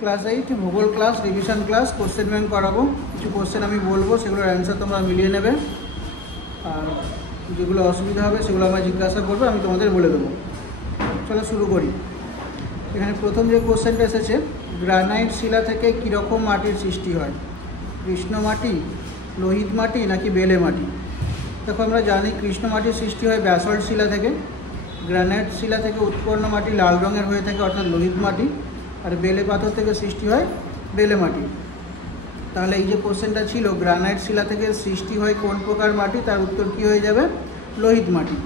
Class 8 ভূগোল class, revision class, question bank করাবো। কিছু কোশ্চেন আমি বলবো, সেগুলোর অ্যান্সার তোমরা মিলিয়ে নেবে, আর যেগুলো অসুবিধা হবে সেগুলো আমায় জিজ্ঞাসা করবে, আমি তোমাদের বলে দেবো। চলো শুরু করি। এখানে প্রথম যে কোশ্চেনটা এসেছে, গ্রানাইট শিলা থেকে কীরকম মাটির সৃষ্টি হয়? কৃষ্ণ মাটি, লোহিত মাটি নাকি বেলে মাটি? দেখো, আমরা জানি কৃষ্ণ মাটির সৃষ্টি হয় ব্যাসল্ট শিলা থেকে। গ্রানাইট শিলা থেকে উৎপন্ন মাটি লাল রঙের হয়ে থাকে, অর্থাৎ লোহিত মাটি। আর বেলে পাথর থেকে সৃষ্টি হয় বেলে মাটি। তাহলে এই যে কোশ্চেনটা ছিল, গ্রানাইট শিলা থেকে সৃষ্টি হয় কোন প্রকার মাটি, তার উত্তর কী হয়ে যাবে? লোহিত মাটি।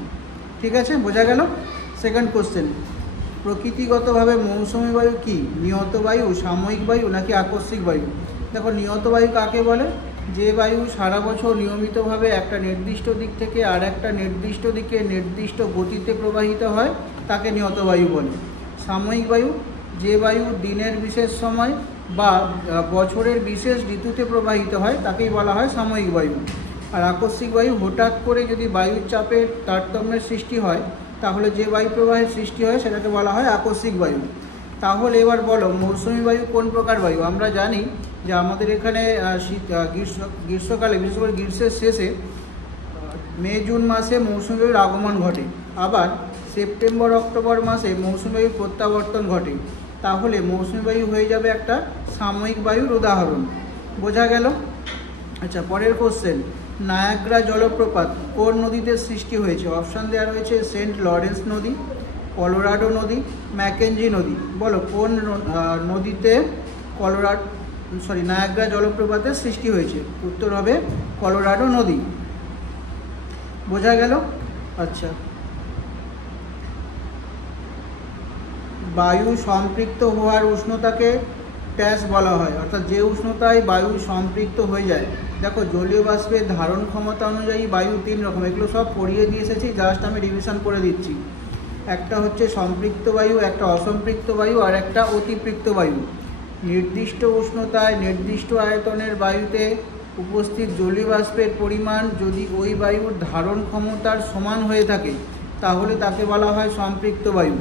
ঠিক আছে, বোঝা গেল। সেকেন্ড কোশ্চেন, প্রকৃতিগতভাবে মৌসুমী বায়ু কি? নিয়ত বায়ু, সাময়িক বায়ু নাকি আকস্মিক বায়ু? দেখো, নিয়ত বায়ু কাকে বলে? যে বায়ু সারা বছর নিয়মিতভাবে একটা নির্দিষ্ট দিক থেকে আর একটা নির্দিষ্ট দিকে নির্দিষ্ট গতিতে প্রবাহিত হয়, তাকে নিয়ত বায়ু বলে। সাময়িক বায়ু, যে বায়ু দিনের বিশেষ সময় বা বছরের বিশেষ ঋতুতে প্রবাহিত হয়, তাকেই বলা হয় সাময়িক বায়ু। আর আকস্মিক বায়ু, হঠাৎ করে যদি বায়ুর চাপের তারতম্যের সৃষ্টি হয়, তাহলে যে বায়ু প্রবাহের সৃষ্টি হয় সেটাকে বলা হয় আকস্মিক বায়ু। তাহলে এবার বলো, মৌসুমী বায়ু কোন প্রকার বায়ু? আমরা জানি যে আমাদের এখানে গ্রীষ্মকালে, বিশেষ করে গ্রীষ্মের শেষে মে জুন মাসে মৌসুমী বায়ুর আগমন ঘটে, আবার সেপ্টেম্বর অক্টোবর মাসে মৌসুমী বায়ুর প্রত্যাবর্তন ঘটে। তাহলে মৌসুমী বায়ু হয়ে যাবে একটা সাময়িক বায়ুর উদাহরণ। বোঝা গেল? আচ্ছা, পরের কোশ্চেন, নায়াগ্রা জলপ্রপাত কোন নদীতে সৃষ্টি হয়েছে? অপশান দেওয়া রয়েছে সেন্ট লরেন্স নদী, কলোরাডো নদী, ম্যাকেঞ্জি নদী। বলো, কোন নদীতে নায়াগ্রা জলপ্রপাতের সৃষ্টি হয়েছে? উত্তর হবে কলোরাডো নদী। বোঝা গেল? আচ্ছা, বায়ু সম্পৃক্ত হওয়ার উষ্ণতাকে ট্যাস বলা হয়, অর্থাৎ যে উষ্ণতায় বায়ু সম্পৃক্ত হয়ে যায়। দেখো, জলীয় বাষ্পের ধারণ ক্ষমতা অনুযায়ী বায়ু 3 রকম, এগুলো সব পড়িয়ে দিয়ে এসেছি, জাস্ট আমি রিভিশন করে দিচ্ছি। একটা হচ্ছে সম্পৃক্ত বায়ু, একটা অসম্পৃক্ত বায়ু, আর একটা অতিপৃক্ত বায়ু। নির্দিষ্ট উষ্ণতায় নির্দিষ্ট আয়তনের বায়ুতে উপস্থিত জলীয় বাষ্পের পরিমাণ যদি ওই বায়ুর ধারণ ক্ষমতার সমান হয়ে থাকে, তাহলে তাকে বলা হয় সম্পৃক্ত বায়ু।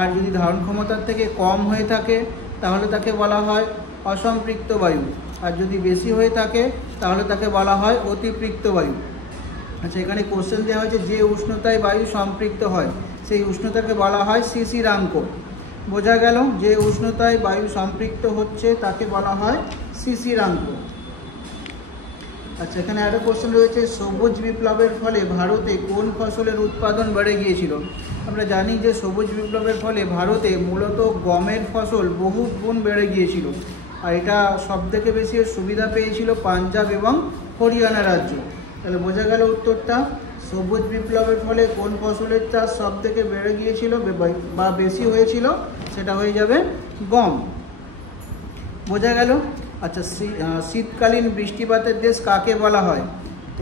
আর যদি ধারণ ক্ষমতার থেকে কম হয়ে থাকে, তাহলে তাকে বলা হয় অসম্পৃক্ত বায়ু। আর যদি বেশি হয়ে থাকে, তাহলে তাকে বলা হয় অতিপৃক্ত বায়ু। আচ্ছা, এখানে কোশ্চেন দেওয়া হয়েছে যে উষ্ণতায় বায়ু সম্পৃক্ত হয়, সেই উষ্ণতাকে বলা হয় শিশিরাঙ্ক। বোঝা গেল? যে উষ্ণতায় বায়ু সম্পৃক্ত হচ্ছে তাকে বলা হয় শিশিরাঙ্ক। আচ্ছা, এখানে আরেকটা কোশ্চেন রয়েছে, সবুজ বিপ্লবের ফলে ভারতে কোন ফসলের উৎপাদন বেড়ে গিয়েছিল? আমরা জানি যে সবুজ বিপ্লবের ফলে ভারতে মূলত গমের ফসল বহু গুণ বেড়ে গিয়েছিল। আর এটা সবথেকে বেশি সুবিধা পেয়েছিল পাঞ্জাব এবং হরিয়ানা রাজ্য। তাহলে বোঝা গেল উত্তরটা, সবুজ বিপ্লবের ফলে কোন ফসলের চাষ সবথেকে বেড়ে গিয়েছিল বা বেশি হয়েছিল, সেটা হয়ে যাবে গম। বোঝা গেল? আচ্ছা, শীতকালীন বৃষ্টিপাতের দেশ কাকে বলা হয়?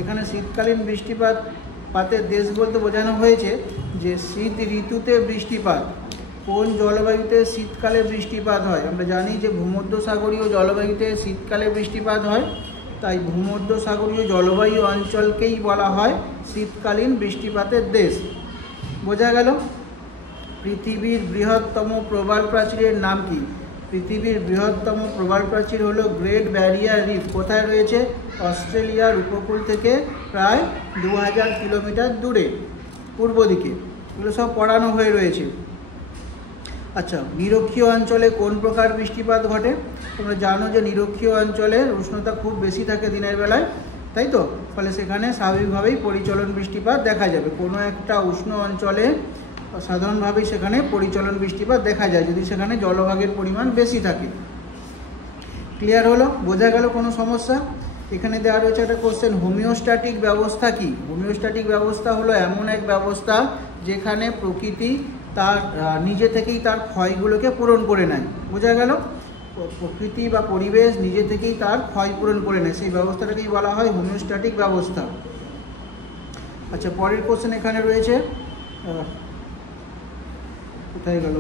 এখানে শীতকালীন বৃষ্টিপাতের দেশ বলতে বোঝানো হয়েছে যে শীত ঋতুতে বৃষ্টিপাত। কোন জলবায়ুতে শীতকালে বৃষ্টিপাত হয়? আমরা জানি যে ভূমধ্যসাগরীয় জলবায়ুতে শীতকালে বৃষ্টিপাত হয়, তাই ভূমধ্যসাগরীয় জলবায়ু অঞ্চলকেই বলা হয় শীতকালীন বৃষ্টিপাতের দেশ। বোঝা গেল? পৃথিবীর বৃহত্তম প্রবাল প্রাচীরের নাম কি? পৃথিবীর বৃহত্তম প্রবাল প্রাচীর হলো গ্রেট ব্যারিয়ার রিফ। কোথায় রয়েছে? অস্ট্রেলিয়ার উপকূল থেকে প্রায় 2000 কিলোমিটার দূরে, পূর্ব দিকে। এগুলো সব পড়ানো হয়ে রয়েছে। আচ্ছা, নিরক্ষীয় অঞ্চলে কোন প্রকার বৃষ্টিপাত ঘটে? তোমরা জানো যে নিরক্ষীয় অঞ্চলের উষ্ণতা খুব বেশি থাকে দিনের বেলায়, তাই তো? ফলে সেখানে স্বাভাবিকভাবেই পরিচলন বৃষ্টিপাত দেখা যাবে। কোনো একটা উষ্ণ অঞ্চলে সাধারণভাবেই সেখানে পরিচলন বৃষ্টিপাত দেখা যায়, যদি সেখানে জলভাগের পরিমাণ বেশি থাকে। ক্লিয়ার হলো? বোঝা গেল? কোনো সমস্যা? এখানে দেওয়া রয়েছে একটা কোশ্চেন, হোমিওস্ট্যাটিক ব্যবস্থা কি? হোমিওস্ট্যাটিক ব্যবস্থা হলো এমন এক ব্যবস্থা যেখানে প্রকৃতি তার নিজে থেকেই তার ক্ষয়গুলোকে পূরণ করে নেয়। বোঝা গেল? প্রকৃতি বা পরিবেশ নিজে থেকেই তার ক্ষয় পূরণ করে নেয়, সেই ব্যবস্থাটাকেই বলা হয় হোমিওস্ট্যাটিক ব্যবস্থা। আচ্ছা, পরের কোশ্চেন এখানে রয়েছে, কোথায় গেল?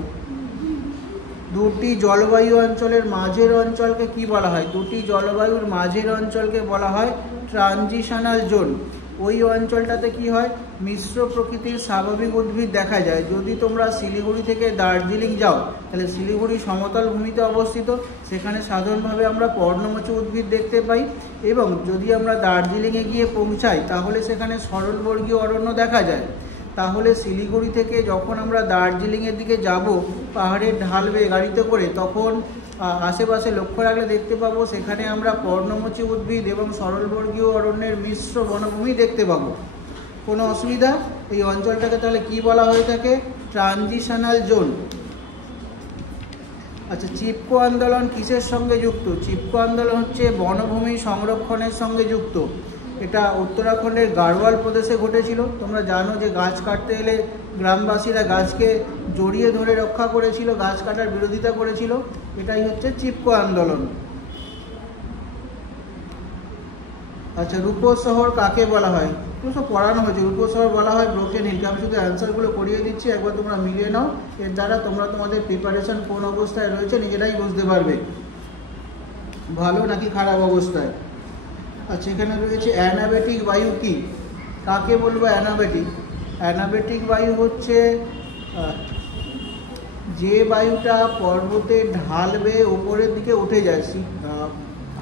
দুটি জলবায়ু অঞ্চলের মাঝের অঞ্চলকে কি বলা হয়? দুটি জলবায়ুর মাঝের অঞ্চলকে বলা হয় ট্রানজিশনাল জোন। ওই অঞ্চলটাতে কি হয়, মিশ্র প্রকৃতির স্বাভাবিক উদ্ভিদ দেখা যায়। যদি তোমরা শিলিগুড়ি থেকে দার্জিলিং যাও, তাহলে শিলিগুড়ি সমতল ভূমিতে অবস্থিত, সেখানে সাধারণভাবে আমরা পর্ণমোচী উদ্ভিদ দেখতে পাই। এবং যদি আমরা দার্জিলিংয়ে গিয়ে পৌঁছাই, তাহলে সেখানে সরলবর্গীয় অরণ্য দেখা যায়। তাহলে শিলিগুড়ি থেকে যখন আমরা দার্জিলিংয়ের দিকে যাব পাহাড়ের ঢাল বেয়ে গাড়িতে করে, তখন আশেপাশে লক্ষ্য রাখলে দেখতে পাবো সেখানে আমরা পর্ণমোচী উদ্ভিদ এবং সরলবর্গীয় অরণ্যের মিশ্র বনভূমি দেখতে পাবো। কোনো অসুবিধা? এই অঞ্চলটাকে তাহলে কি বলা হয়ে থাকে? Transitional zone. আচ্ছা, চিপকো আন্দোলন কিসের সঙ্গে যুক্ত? চিপকো আন্দোলন হচ্ছে বনভূমি সংরক্ষণের সঙ্গে যুক্ত। এটা উত্তরাখণ্ডের গাড়োয়াল প্রদেশে ঘটেছিল। তোমরা জানো যে গাছ কাটতে এলে গ্রামবাসীরা গাছকে জড়িয়ে ধরে রক্ষা করেছিল, গাছ কাটার বিরোধিতা করেছিল। এটাই হচ্ছে চিপকো আন্দোলন। আচ্ছা, রূপোর শহর কাকে বলা হয়? এগুলো সব পড়ানো হয়েছে। রূপোর শহর বলা হয় ব্রোকেন হিলকে। আমি শুধু অ্যান্সারগুলো করিয়ে দিচ্ছি, একবার তোমরা মিলিয়ে নাও। এর দ্বারা তোমরা তোমাদের প্রিপারেশন কোন অবস্থায় রয়েছে নিজেরাই বুঝতে পারবে, ভালো নাকি খারাপ অবস্থায়। আচ্ছা, এখানে রয়েছে অ্যানাবেটিক বায়ু কি? কাকে বলবো অ্যানাবেটিক? অ্যানাবেটিক বায়ু হচ্ছে যে বায়ুটা পর্বতের ঢাল বেয়ে উপরের দিকে উঠে যায়।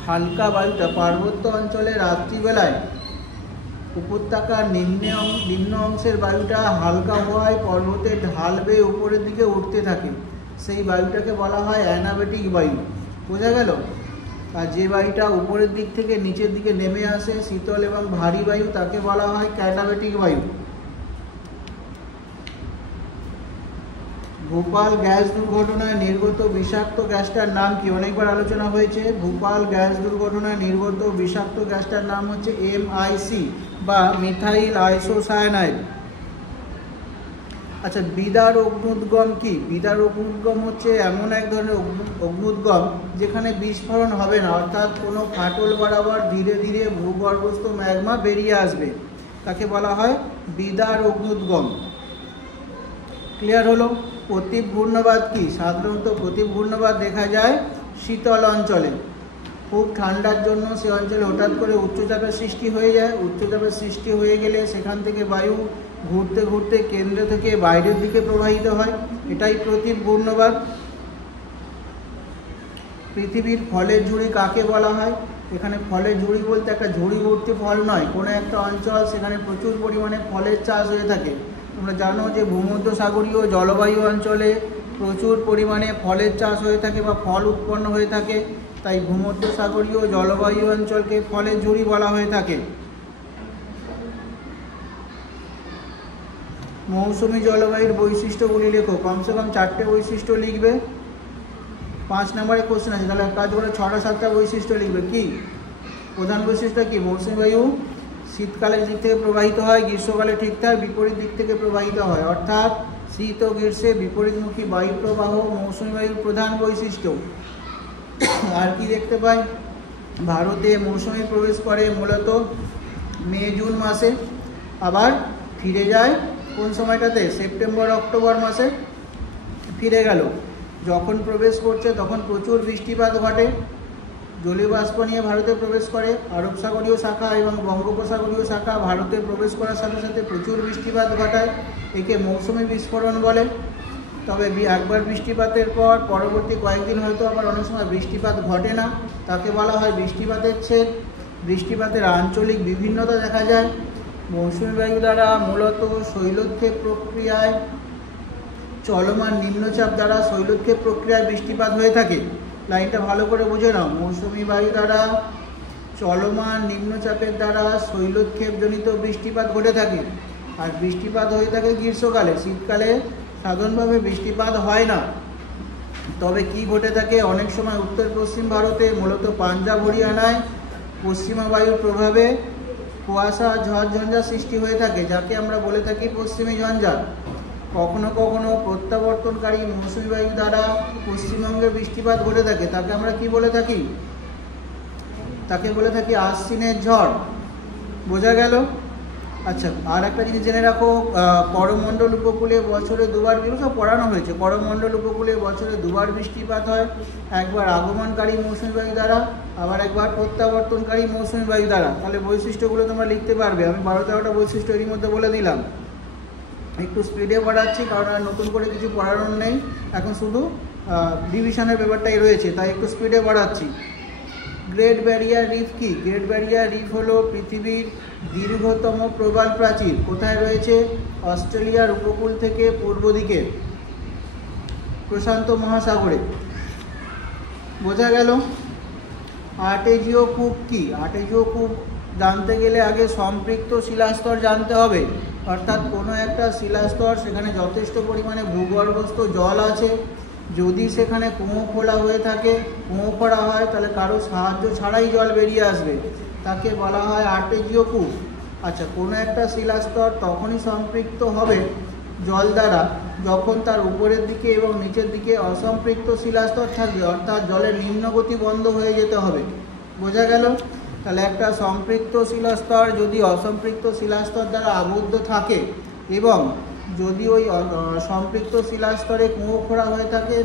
হালকা বায়ুটা পার্বত্য অঞ্চলে রাত্রিবেলায় উপত্যকার নিম্ন অংশের বায়ুটা হালকা হওয়ায় পর্বতের ঢাল বেয়ে উপরের দিকে উঠতে থাকে, সেই বায়ুটাকে বলা হয় অ্যানাবেটিক বায়ু। বোঝা গেল? আর যে বায়ুটা উপরের দিক থেকে নিচের দিকে নেমে আসে, শীতল এবং ভারী বায়ু, তাকে বলা হয় ক্যাটাবেটিক বায়ু। ভোপাল গ্যাস দুর্ঘটনায় নির্গত বিষাক্ত গ্যাসটার নাম কি? অনেকবার আলোচনা হয়েছে। ভোপাল গ্যাস দুর্ঘটনায় নির্গত বিষাক্ত গ্যাসটার নাম হচ্ছে MIC বা মিথাইল আইসোসায়ানাইড। আচ্ছা, বিদার অগ্নুদ্গম কি? বিদার অগ্নুদ্গম হচ্ছে এমন এক ধরনের অগ্নুদ্গম যেখানে বিস্ফোরণ হবে না, অর্থাৎ কোনো ফাটল বরাবর ধীরে ধীরে ভূগর্ভস্থ ম্যাগমা বেরিয়ে আসবে, তাকে বলা হয় বিদার অগ্নুদ্গম। ক্লিয়ার হলো? প্রতীপ ঘূর্ণবাদ কি? সাধারণত প্রতীপ ঘূর্ণবাদ দেখা যায় শীতল অঞ্চলে। খুব ঠান্ডার জন্য সে অঞ্চলে হঠাৎ করে উচ্চচাপের সৃষ্টি হয়ে যায়। উচ্চচাপের সৃষ্টি হয়ে গেলে সেখান থেকে বায়ু ঘুরতে ঘুরতে কেন্দ্র থেকে বাইরের দিকে প্রবাহিত হয়, এটাই প্রতীপ ঘূর্ণবাদ। পৃথিবীর ফলের ঝুড়ি কাকে বলা হয়? এখানে ফলের ঝুড়ি বলতে একটা ঝুড়ি ভর্তি ফল নয়, কোনো একটা অঞ্চল সেখানে প্রচুর পরিমাণে ফলের চাষ হয়ে থাকে। তোমরা জানো যে ভূমধ্যসাগরীয় জলবায়ু অঞ্চলে প্রচুর পরিমাণে ফলের চাষ হয়ে থাকে বা ফল উৎপন্ন হয়ে থাকে, তাই ভূমধ্যসাগরীয় জলবায়ু অঞ্চলকে ফলের ঝুড়ি বলা হয়ে থাকে। মৌসুমী জলবায়ুর বৈশিষ্ট্যগুলি লেখো। কমসে কম 4টে বৈশিষ্ট্য লিখবে। 5 নম্বরে কোশ্চেন আছে, তাহলে কাজ করে 6টা 7টা বৈশিষ্ট্য লিখবে। কি প্রধান বৈশিষ্ট্য? কি মৌসুমী বায়ু শীতকালের দিক থেকে প্রবাহিত হয়, গ্রীষ্মকালে ঠিক তার বিপরীত দিক থেকে প্রবাহিত হয়, অর্থাৎ শীত ও গ্রীষ্মে বিপরীতমুখী বায়ু প্রবাহ মৌসুমী বায়ুর প্রধান বৈশিষ্ট্য। আর কি দেখতে পাই? ভারতে মৌসুমী প্রবেশ করে মূলত মে জুন মাসে, আবার ফিরে যায় কোন সময়টাতে? সেপ্টেম্বর অক্টোবর মাসে ফিরে গেল। যখন প্রবেশ করছে তখন প্রচুর বৃষ্টিপাত ঘটে। জলীয় বাষ্প নিয়ে ভারতে প্রবেশ করে। আরব সাগরীয় শাখা এবং বঙ্গোপসাগরীয় শাখা ভারতে প্রবেশ করার সাথে সাথে প্রচুর বৃষ্টিপাত ঘটায়, একে মৌসুমী বিস্ফোরণ বলে। তবে একবার বৃষ্টিপাতের পর পরবর্তী কয়েকদিন হয়তো আবার অনেক সময় বৃষ্টিপাত ঘটে না, তাকে বলা হয় বৃষ্টিপাতের ছেদ। বৃষ্টিপাতের আঞ্চলিক বিভিন্নতা দেখা যায়। মৌসুমী বায়ু দ্বারা মূলত শৈলক্ষেপ প্রক্রিয়ায় চলমান নিম্নচাপ দ্বারা শৈলক্ষেপ প্রক্রিয়ায় বৃষ্টিপাত হয়ে থাকে। লাইনটা ভালো করে বুঝে নাও। মৌসুমী বায়ু দ্বারা চলমান নিম্নচাপের দ্বারা শৈলক্ষেপজনিত বৃষ্টিপাত ঘটে থাকে, আর বৃষ্টিপাত হয়ে থাকে গ্রীষ্মকালে। শীতকালে সাধারণভাবে বৃষ্টিপাত হয় না। তবে কি ঘটে থাকে? অনেক সময় উত্তর পশ্চিম ভারতে, মূলত পাঞ্জাব হরিয়ানায় পশ্চিমা বায়ুর প্রভাবে কুয়াশা ঝড়ঝঞ্ঝা সৃষ্টি হয়ে থাকে, যাকে আমরা বলে থাকি পশ্চিমী ঝঞ্ঝা। কখনো কখনো প্রত্যাবর্তনকারী মৌসুমী বায়ু দ্বারা পশ্চিমবঙ্গে বৃষ্টিপাত ঘটে থাকে, তাকে আমরা কি বলে থাকি? তাকে বলে থাকি আশ্বিনের ঝড়। বোঝা গেল? আচ্ছা, আর একটা জিনিস জেনে রাখো, করমণ্ডল উপকূলে বছরে দুবার, এগুলো সব পড়ানো হয়েছে। করমণ্ডল উপকূলে বছরে দুবার বৃষ্টিপাত হয়, একবার আগমনকারী মৌসুমী বায়ু দ্বারা, আবার একবার প্রত্যাবর্তনকারী মৌসুমী বায়ু দ্বারা। তাহলে বৈশিষ্ট্যগুলো তোমরা লিখতে পারবে। আমি 12-13টা বৈশিষ্ট্য এর মধ্যে বলে দিলাম। একটু স্পিডে পড়াচ্ছি কারণ আর নতুন করে কিছু পড়ানোর নেই, এখন শুধু ডিভিশনের ব্যাপারটাই রয়েছে, তাই একটু স্পিডে পড়াচ্ছি। গ্রেট ব্যারিয়ার রিফ কি? গ্রেট ব্যারিয়ার রিফ হলো পৃথিবীর দীর্ঘতম প্রবাল প্রাচীর। কোথায় রয়েছে? অস্ট্রেলিয়ার উপকূল থেকে পূর্ব দিকে প্রশান্ত মহাসাগরে। বোঝা গেল? আর্টেজিও কূপ কি? আর্টেজিও কূপ জানতে গেলে আগে সম্পৃক্ত শিলাস্তর জানতে হবে, অর্থাৎ কোনো একটা শিলাস্তর সেখানে যথেষ্ট পরিমাণে ভূগর্ভস্থ জল আছে, যদি সেখানে কুঁয়ো খোলা হয়ে থাকে, কুঁয়ো করা হয়, তাহলে কারো সাহায্য ছাড়াই জল বেরিয়ে আসবে, তাকে বলা হয় আর্টেজিও কূপ। আচ্ছা, কোনো একটা শিলাস্তর তখনই সম্পৃক্ত হবে জল দ্বারা যখন তার উপরের দিকে এবং নিচের দিকে অসম্পৃক্ত শিলাস্তর থাকবে, অর্থাৎ জলের নিম্নগতি বন্ধ হয়ে যেতে হবে। বোঝা গেল? তাহলে একটা সম্পৃক্ত শিলাস্তর যদি অসম্পৃক্ত শিলাস্তর দ্বারা আবদ্ধ থাকে এবং যদি ওই সম্পৃক্ত শিলাস্তরে কুঁয়ো খোঁড়া হয়ে থাকে,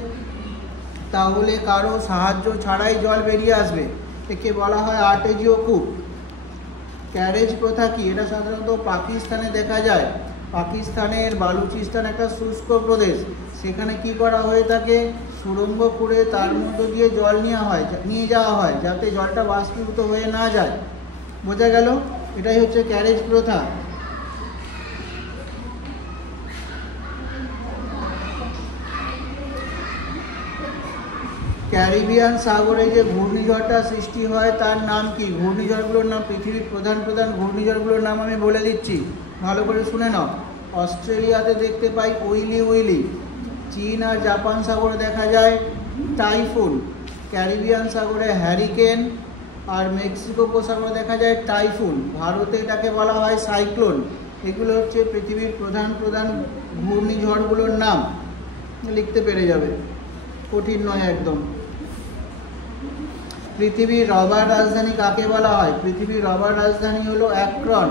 তাহলে কারো সাহায্য ছাড়াই জল বেরিয়ে আসবে, একে বলা হয় আর্টেজিও কূপ। ক্যারেজ প্রথা কি? এটা সাধারণত পাকিস্তানে দেখা যায়। পাকিস্তানের বালুচিস্তান একটা শুষ্ক প্রদেশ, সেখানে কি করা হয়ে থাকে? সুড়ঙ্গ খুঁড়ে তার মধ্য দিয়ে জল নিয়ে যাওয়া হয় যাতে জলটা বাষ্পীভূত হয়ে না যায়। বোঝা গেল? এটাই হচ্ছে ক্যারেজ প্রথা। ক্যারিবিয়ান সাগরে যে ঘূর্ণিঝড়টা সৃষ্টি হয় তার নাম কি? ঘূর্ণিঝড়গুলোর নাম, পৃথিবীর প্রধান প্রধান ঘূর্ণিঝড়গুলোর নাম আমি বলে দিচ্ছি, ভালো করে শুনে নাও। অস্ট্রেলিয়াতে দেখতে পাই উইলি, চীন আর জাপান সাগরে দেখা যায় টাইফুন, ক্যারিবিয়ান সাগরে হ্যারিকেন, আর মেক্সিকো উপসাগরে দেখা যায় টাইফুন, ভারতে এটাকে বলা হয় সাইক্লোন। এগুলো হচ্ছে পৃথিবীর প্রধান প্রধান ঘূর্ণিঝড়গুলোর নাম, লিখতে পেরে যাবে, কঠিন নয় একদম। পৃথিবীর রবার রাজধানী কাকে বলা হয়? পৃথিবীর রবার রাজধানী হলো অ্যাক্রন।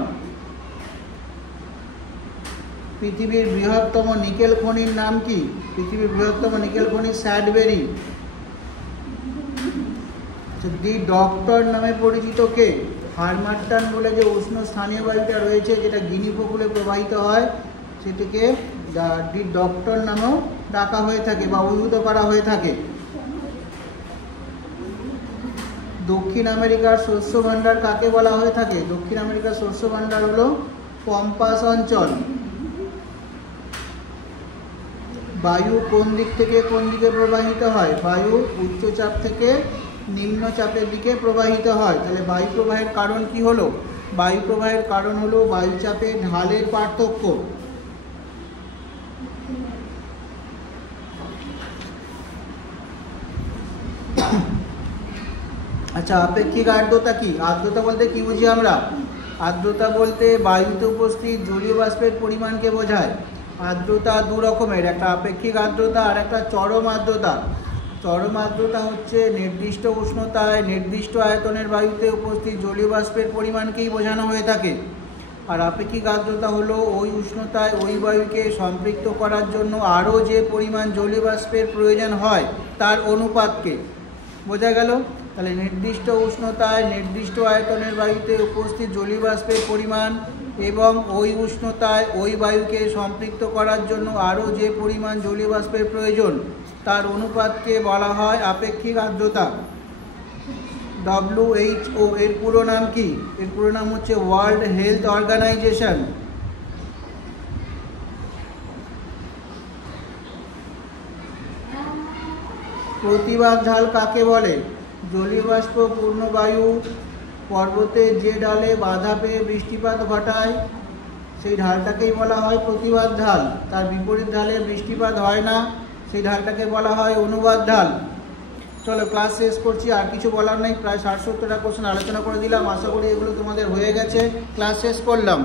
পৃথিবীর বৃহত্তম নিকেল খনির নাম কি? পৃথিবীর বৃহত্তম নিকেল খনি স্যাডবেরি। দি ডক্টর নামে পরিচিত কে? হারমাট্টান বলে যে উষ্ণ স্থানীয় বায়ুটা রয়েছে, যেটা গিনি উপকূলে প্রবাহিত হয়, সেটিকে দি ডক্টর নামেও ডাকা হয়ে থাকে বা অভিভূত করা হয়ে থাকে। দক্ষিণ আমেরিকার শস্য ভাণ্ডার কাকে বলা হয়ে থাকে? দক্ষিণ আমেরিকার শস্য ভাণ্ডার হলো পম্পাস অঞ্চল। বায়ু কোন দিক থেকে কোন দিকে প্রবাহিত হয়? বায়ু উচ্চচাপ থেকে নিম্নচাপের দিকে প্রবাহিত হয়। তাহলে বায়ু প্রবাহের কারণ কি হলো? বায়ু প্রবাহের কারণ হলো বায়ুচাপের ঢালের পার্থক্য। আচ্ছা, আপেক্ষিক আর্দ্রতা কি? আর্দ্রতা বলতে কি বুঝি আমরা? আর্দ্রতা বলতে বায়ুতে উপস্থিত জলীয় বাষ্পের পরিমাণকে বোঝায়। আর্দ্রতা দু রকমের, একটা আপেক্ষিক আর্দ্রতা আর একটা চরম আর্দ্রতা। চরম আর্দ্রতা হচ্ছে নির্দিষ্ট উষ্ণতায় নির্দিষ্ট আয়তনের বায়ুতে উপস্থিত জলীয় বাষ্পের পরিমাণকেই বোঝানো হয়ে থাকে। আর আপেক্ষিক আর্দ্রতা হলো ওই উষ্ণতায় ওই বায়ুকে সম্পৃক্ত করার জন্য আরও যে পরিমাণ জলীয় বাষ্পের প্রয়োজন হয় তার অনুপাতকে। বোঝা গেল? তাহলে নির্দিষ্ট উষ্ণতায় নির্দিষ্ট আয়তনের বায়ুতে উপস্থিত জলীয় বাষ্পের পরিমাণ এবং ওই উষ্ণতায় ওই বায়ুকে সম্পৃক্ত করার জন্য আরও যে পরিমাণ জলীয় বাষ্পের প্রয়োজন তার অনুপাতকে বলা হয় আপেক্ষিক আর্দ্রতা। WHO এর পুরো নাম কি? এর পুরো নাম হচ্ছে ওয়ার্ল্ড হেলথ অর্গানাইজেশন। প্রতিবাদ ঢাল কাকে বলে? জলীয় বাষ্প পূর্ণ বায়ু পর্বতের যে ঢালে বাধা পেয়ে বৃষ্টিপাত ঘটায় সেই ঢালটাকেই বলা হয় প্রতিবাদ ঢাল। তার বিপরীত ঢালে বৃষ্টিপাত হয় না, সেই ঢালটাকে বলা হয় অনুবাদ ঢাল। চলো ক্লাস শেষ করছি, আর কিছু বলার নেই। প্রায় 60-70টা কোশ্চেন আলোচনা করে দিলাম, আশা করি এগুলো তোমাদের হয়ে গেছে। ক্লাস শেষ করলাম।